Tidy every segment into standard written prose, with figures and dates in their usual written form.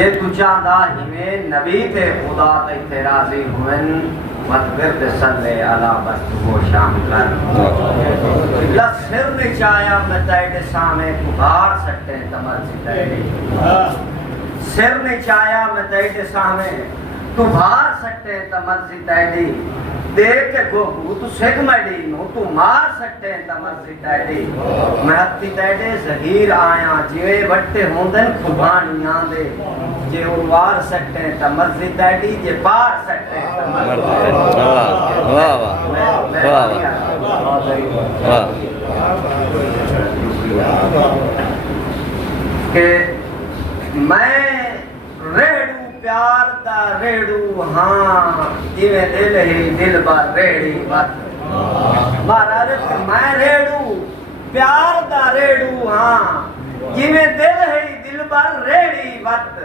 जे तू चाहदा हिमें नबी थे खुदा ते राजी हुवन मत बिरद सल्ले अला बस वो शाम कर ला सिर ने चाया मैं तेरे सामने पुकार सकते तमर सितारे सिर ने चाया मैं तेरे सामने तू भार सकते तमर सितारे देख के गोगू तू सिख मडी नु तू मार सकते तमर सितारे मैं हत्ती तेरे जहीर आया जिवे वट्टे होंदन खुबानियां दे जे उवार सकते तमर सितारे जे पार सकते तमर वाह वाह वाह के मैं रेड़ू प्यार दा रेड़ू हाँ जिवें दिल ही दिल बार रेड़ी बात महाराज मैं रेड़ू प्यार दा रेड़ू हाँ जिवें दिल ही दिल बार रेड़ी बात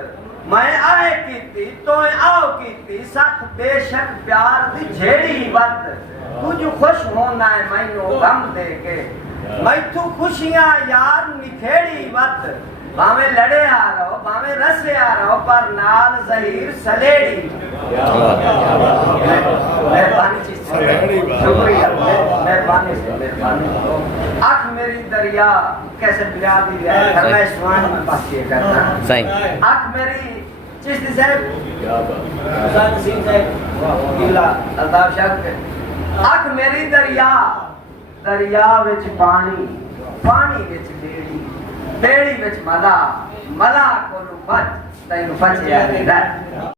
मैं आए कीती तो आओ कीती सख बेशक प्यार दी झेड़ी बात कुछ खुश होना है मैनू गम दे के मैथू खुशियां यार निखेड़ी बात भावे लड़े आ रहो भावे रसे आ रहो पर नाल जहीर सलेड़ी मेहरबानी चीज शुक्रिया मेहरबानी से मेहरबानी आँख मेरी दरिया कैसे बिगा दी है फरमाइश सुहान में पास ये करना सही आँख मेरी चिश्ती साहब हुसैन सिंह साहब किला अल्ताफ शाह आँख मेरी दरिया दरिया विच पानी पानी विच बेड़ी बेड़ी विच मला मला को फच तैनू फच यार